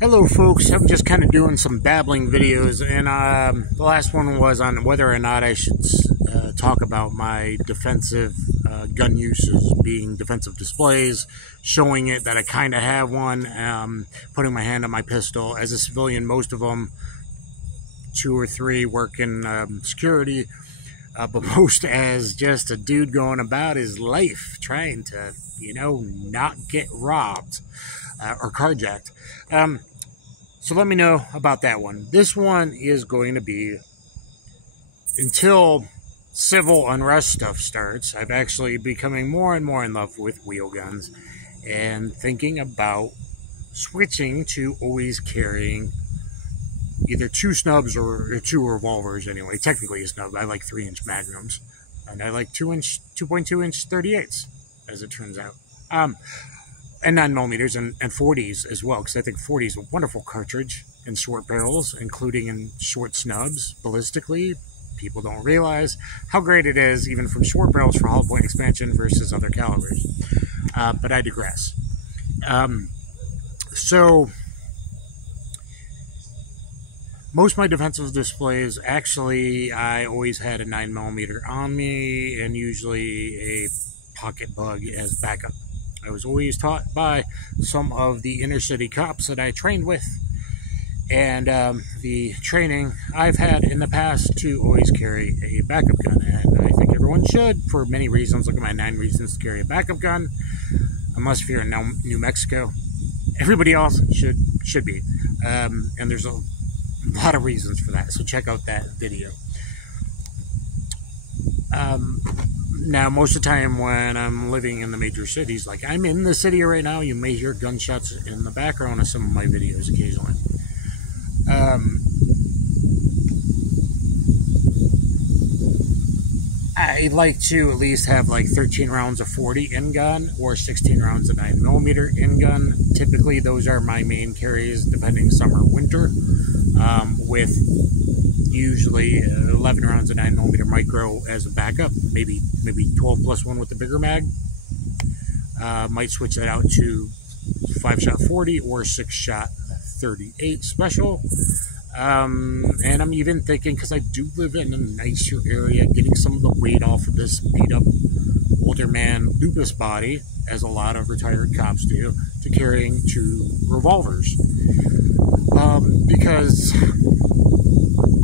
Hello folks, I'm just kind of doing some babbling videos, and the last one was on whether or not I should talk about my defensive gun uses, being defensive displays, showing it that I kind of have one, putting my hand on my pistol. As a civilian, most of them, 2 or 3 work in security, but most as just a dude going about his life trying to, not get robbed or carjacked. So let me know about that one. This one is going to be, until civil unrest stuff starts, I've actually becoming more and more in love with wheel guns and thinking about switching to always carrying either 2 snubs or 2 revolvers anyway. Technically a snub. I like 3-inch magnums. And I like 2.2-inch 38s, as it turns out. And 9mm and 40s as well, because I think 40 is a wonderful cartridge in short barrels, including in short snubs. Ballistically, people don't realize how great it is, even from short barrels for hollow point expansion versus other calibers. But I digress. So, most of my defensive displays, actually, I always had a 9mm on me, and usually a pocket bug as backup. I was always taught by some of the inner city cops that I trained with, and the training I've had in the past to always carry a backup gun, and I think everyone should for many reasons. Look at my 9 reasons to carry a backup gun, unless if you're in New Mexico. Everybody else should be, and there's a lot of reasons for that, so check out that video. Now, most of the time when I'm living in the major cities, like I'm in the city right now, you may hear gunshots in the background of some of my videos occasionally. I like to at least have like 13 rounds of 40 in gun or 16 rounds of 9mm in gun. Typically, those are my main carries, depending summer or winter, with usually 11 rounds of 9mm micro as a backup, maybe 12 plus 1 with the bigger mag. Might switch that out to 5-shot 40 or 6-shot 38 special. And I'm even thinking, because I do live in a nicer area, getting some of the weight off of this beat up older man lupus body, as a lot of retired cops do, to carrying 2 revolvers. Because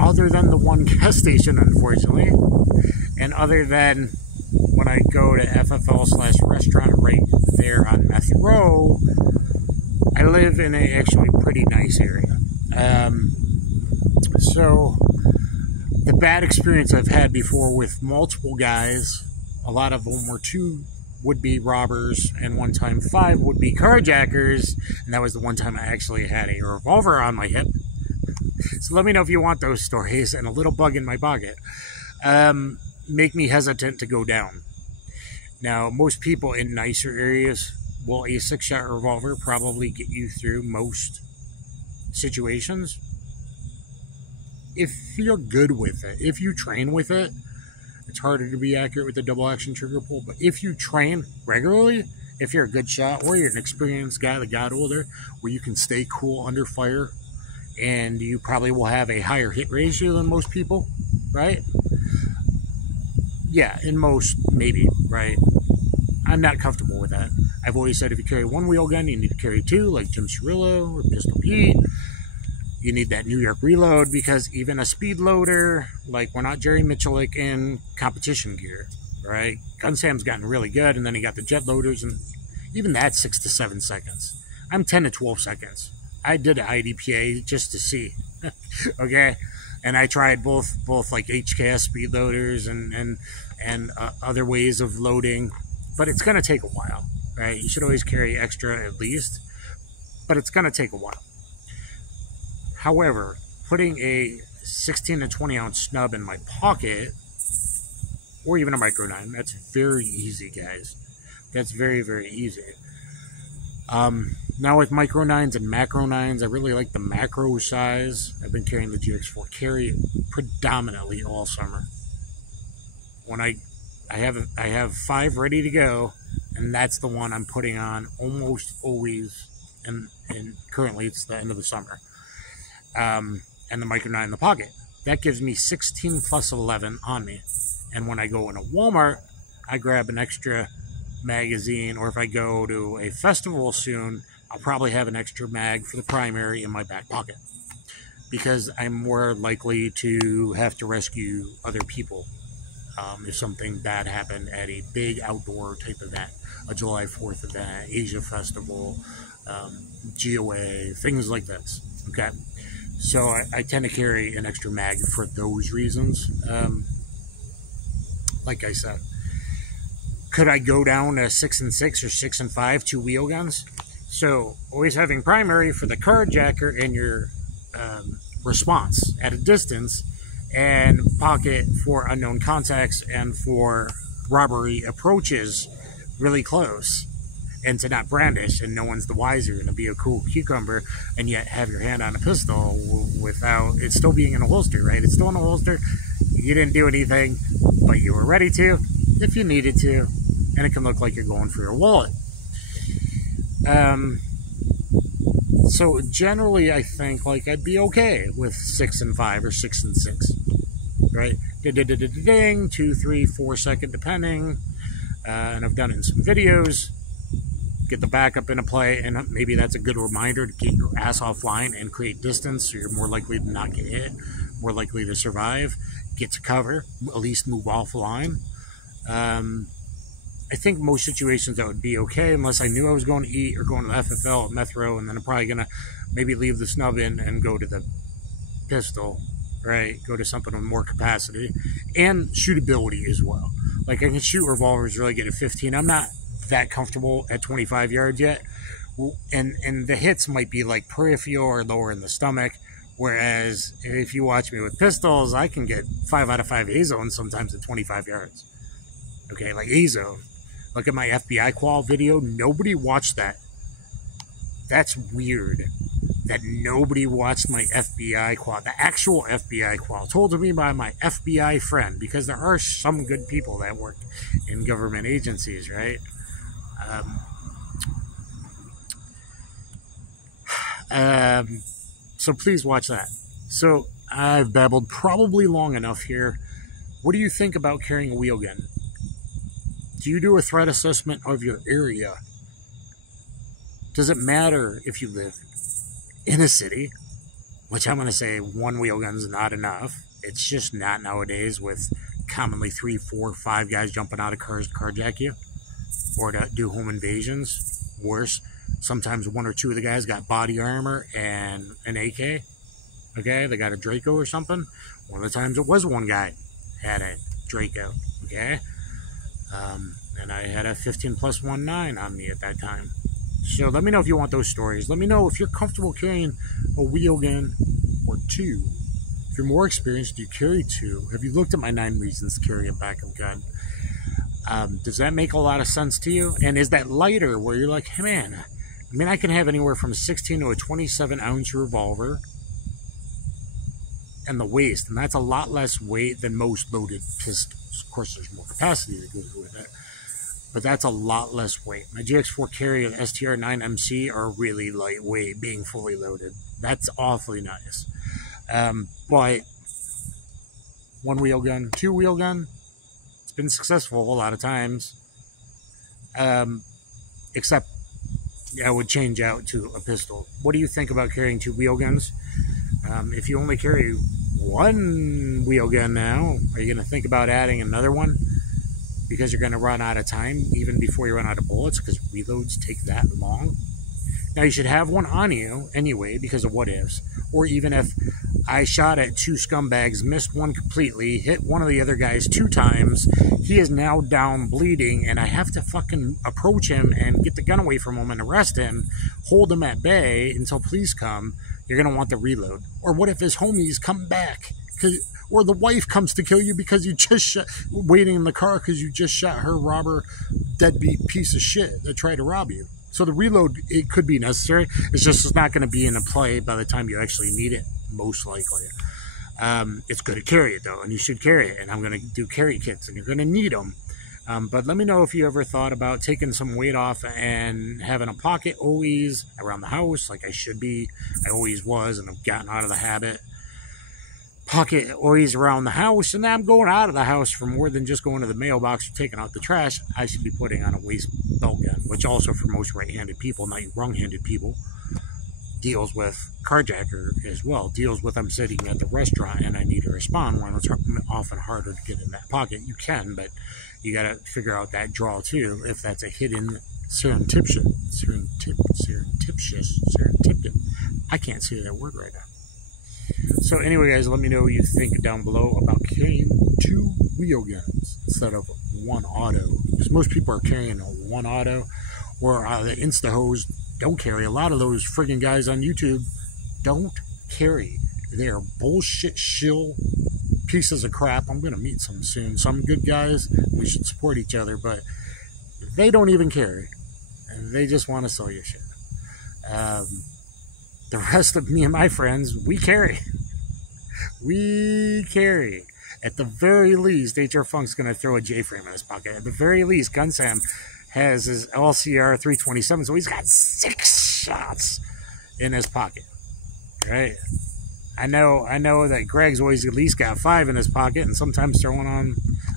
other than the one gas station, unfortunately, and other than when I go to FFL/restaurant right there on Meth Row, I live in a actually pretty nice area. So the bad experience I've had before with multiple guys, a lot of them were 2 would-be robbers and one time 5 would-be carjackers, and that was the one time I actually had a revolver on my hip. So let me know if you want those stories, and a little bug in my pocket make me hesitant to go down. Now, most people in nicer areas will a 6-shot revolver probably get you through most situations. If you're good with it, if you train with it, it's harder to be accurate with the double action trigger pull, but if you train regularly, if you're a good shot or you're an experienced guy that got older, where you can stay cool under fire, and you probably will have a higher hit ratio than most people, right? Yeah, in most, maybe, right? I'm not comfortable with that. I've always said if you carry 1 wheel gun, you need to carry 2, like Jim Cirillo or Pistol Pete. You need that New York reload, because even a speed loader, like we're not Jerry Michalik in competition gear, right? Gun Sam's gotten really good, and then he got the jet loaders, and even that's 6 to 7 seconds. I'm 10 to 12 seconds. I did an IDPA just to see, okay? And I tried both like HKS speed loaders and other ways of loading, but it's going to take a while, right? You should always carry extra at least, but it's going to take a while. However, putting a 16 to 20 ounce snub in my pocket, or even a micro 9, that's very easy, guys. That's very, very easy. Now with micro 9s and macro 9s, I really like the macro size. I've been carrying the GX4 carry predominantly all summer. When I have 5 ready to go, and that's the one I'm putting on almost always and currently it's the end of the summer. And the micro 9 in the pocket. That gives me 16 plus 11 on me. And when I go into Walmart, I grab an extra magazine, or if I go to a festival soon, I'll probably have an extra mag for the primary in my back pocket, because I'm more likely to have to rescue other people if something bad happened at a big outdoor type event, a July 4th event, Asia Festival, GOA, things like this. Okay, so I tend to carry an extra mag for those reasons. Like I said, could I go down to 6 and 6 or 6 and 5 2 wheel guns? So always having primary for the carjacker and your response at a distance, and pocket for unknown contacts and for robbery approaches really close, and to not brandish and no one's the wiser, and to be a cool cucumber and yet have your hand on a pistol without it still being in a holster, right? It's still in a holster. You didn't do anything, but you were ready to if you needed to, and it can look like you're going for your wallet. So generally, I think like I'd be okay with 6 and 5 or 6 and 6, right? Ding, 2, 3, 4 second, depending. And I've done it in some videos. Get the backup into play, and maybe that's a good reminder to get your ass offline and create distance, so you're more likely to not get hit, more likely to survive, get to cover, at least move offline. I think most situations that would be okay, unless I knew I was going to eat or going to the FFL at Methro, and then I'm probably going to maybe leave the snub in and go to the pistol, right? Go to something with more capacity and shootability as well. Like I can shoot revolvers really good at 15. I'm not that comfortable at 25 yards yet. And the hits might be like peripheral or lower in the stomach. Whereas if you watch me with pistols, I can get 5 out of 5 A-zone sometimes at 25 yards. Okay, like A-zone. Look at my FBI qual video. Nobody watched that. That's weird that nobody watched my FBI qual. The actual FBI qual, told to me by my FBI friend, because there are some good people that work in government agencies, right? So please watch that. So I've babbled probably long enough here. What do you think about carrying a wheel gun? Do you do a threat assessment of your area? Does it matter if you live in a city, which I'm going to say one wheel gun's not enough. It's just not nowadays, with commonly 3, 4, 5 guys jumping out of cars to carjack you or to do home invasions. Worse, sometimes 1 or 2 of the guys got body armor and an AK. Okay, they got a Draco or something. One of the times it was one guy had a Draco. Okay. And I had a 15 plus 19 on me at that time. So let me know if you want those stories. Let me know if you're comfortable carrying a wheel gun or 2. If you're more experienced, do you carry 2? Have you looked at my 9 reasons to carry a backup gun? Does that make a lot of sense to you? And is that lighter where you're like, hey man, I mean, I can have anywhere from a 16 to a 27 ounce revolver and the waist, and that's a lot less weight than most loaded pistols. Of course, there's more capacity that goes with it, but that's a lot less weight. My GX4 carry and STR9 MC are really lightweight, being fully loaded. That's awfully nice. But 1 wheel gun, 2 wheel gun, it's been successful a lot of times. Except I would change out to a pistol. What do you think about carrying 2 wheel guns? If you only carry 1 wheel gun now, are you going to think about adding another one? Because you're going to run out of time even before you run out of bullets, because reloads take that long. Now, you should have one on you anyway because of what ifs. Or even if I shot at 2 scumbags, missed one completely, hit one of the other guys 2 times, he is now down bleeding, and I have to fucking approach him and get the gun away from him and arrest him, hold him at bay until police come. You're going to want the reload. Or what if his homies come back? Or the wife comes to kill you because you just shot, waiting in the car because you just shot her robber, deadbeat piece of shit that tried to rob you. So the reload, it could be necessary. It's just it's not going to be in a play by the time you actually need it, most likely. It's good to carry it, though, and you should carry it. And I'm going to do carry kits, and you're going to need them. But let me know if you ever thought about taking some weight off and having a pocket always around the house, like I should be. I always was, and I've gotten out of the habit. Pocket always around the house, and now I'm going out of the house for more than just going to the mailbox or taking out the trash. I should be putting on a waist belt gun, which also for most right-handed people, not wrong-handed people, deals with carjacker as well. Deals with I'm sitting at the restaurant and I need to respond when it's often harder to get in that pocket. You can, but you got to figure out that draw too. If that's a hidden serendipitous, I can't say that word right now. So anyway, guys, let me know what you think down below about carrying 2 wheel guns instead of 1 auto, because most people are carrying a 1 auto, or the insta-hose. Don't carry. A lot of those friggin' guys on YouTube don't carry. They're bullshit shill pieces of crap. I'm going to meet some soon. Some good guys. We should support each other, but they don't even carry. And they just want to sell you shit. The rest of me and my friends, we carry. We carry. At the very least, hrfun's going to throw a J-frame in his pocket. At the very least, Gun Sam has his LCR 327, so he's got 6 shots in his pocket, right? I know that Greg's always at least got 5 in his pocket, and sometimes throwing on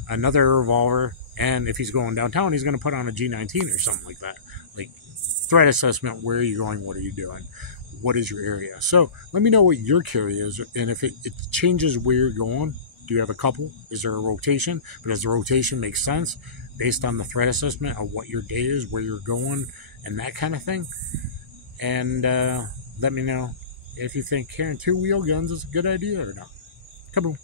another revolver, and if he's going downtown, he's going to put on a G19 or something like that. Like, threat assessment, where are you going, what are you doing, what is your area? So, let me know what your carry is, and if it changes where you're going. Do you have a couple? Is there a rotation? But does the rotation make sense based on the threat assessment of what your day is, where you're going, and that kind of thing? And let me know if you think carrying 2 wheel guns is a good idea or not. Kaboom.